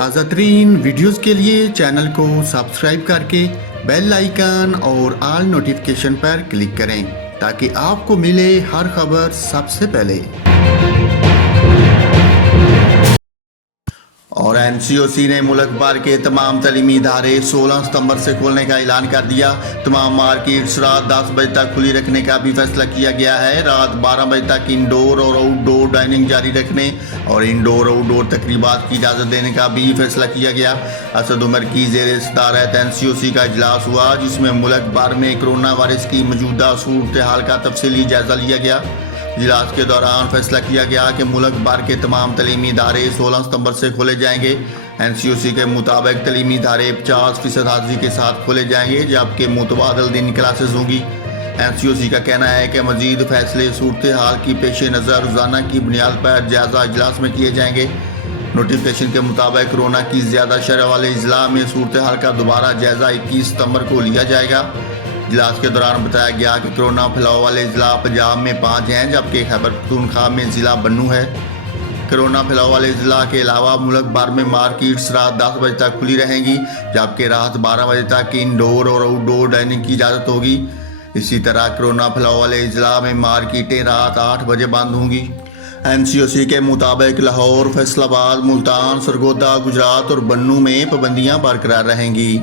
تازہ ترین ویڈیوز کے لیے چینل کو سبسکرائب کر کے بیل آئیکن اور آل نوٹیفیکیشن پر کلک کریں تاکہ آپ کو ملے ہر خبر سب سے پہلے۔ اور این سی او سی نے ملک بھر کے تمام تعلیمی ادارے 16 ستمبر سے کھولنے کا اعلان کر دیا۔ تمام مارکیٹس رات 10 بجے تک کھلی رکھنے کا بھی فیصلہ کیا گیا ہے۔ رات 12 بجے تک انڈور اور آؤٹ ڈور ڈائننگ جاری رکھنے اور انڈور آؤٹ ڈور تقریبات کی اجازت دینے کا بھی فیصلہ کیا گیا۔ اسد عمر کی زیر صدارت این سی او سی کا اجلاس ہوا جس میں ملک بھر میں کرونا وائرس کی موجودہ صورتحال کا تفصیلی جائزہ لیا گیا۔ اجلاس کے دوران فیصلہ کیا گیا کہ ملک بھر کے تمام تعلیمی ادارے 16 ستمبر سے کھولے جائیں گے۔ این سی او سی کے مطابق تعلیمی ادارے 50% حاضری کے ساتھ کھولے جائیں گے جبکہ متبادل دن کلاسز ہوں گی۔ این سی او سی کا کہنا ہے کہ مزید فیصلے صورتحال کی پیش نظر روزانہ کی بنیاد پر جائزہ اجلاس میں کیے جائیں گے۔ نوٹیفیکیشن کے مطابق کورونا کی زیادہ شرح والے اضلاع میں صورتحال کا دوبارہ جائزہ 21 ستمبر کو لیا جائے گا۔ اجلاس کے دوران بتایا گیا کہ کورونا پھیلاؤ والے اضلاع پنجاب میں 5 ہیں جبکہ خیبر پختونخوا میں ضلع بنوں ہے۔ کورونا پھیلاؤ والے اضلاع کے علاوہ ملک بھر میں مارکیٹس رات 10 بجے تک کھلی رہیں گی جبکہ رات 12 بجے تک انڈور اور آؤٹ ڈور ڈائننگ کی اجازت ہوگی۔ اسی طرح کورونا پھیلاؤ والے اضلاع میں مارکیٹیں رات 8 بجے بند ہوں گی۔ این سی او سی کے مطابق لاہور، فیصل آباد، ملتان، سرگودا، گجرات اور بنوں میں پابندیاں برقرار رہیں گی۔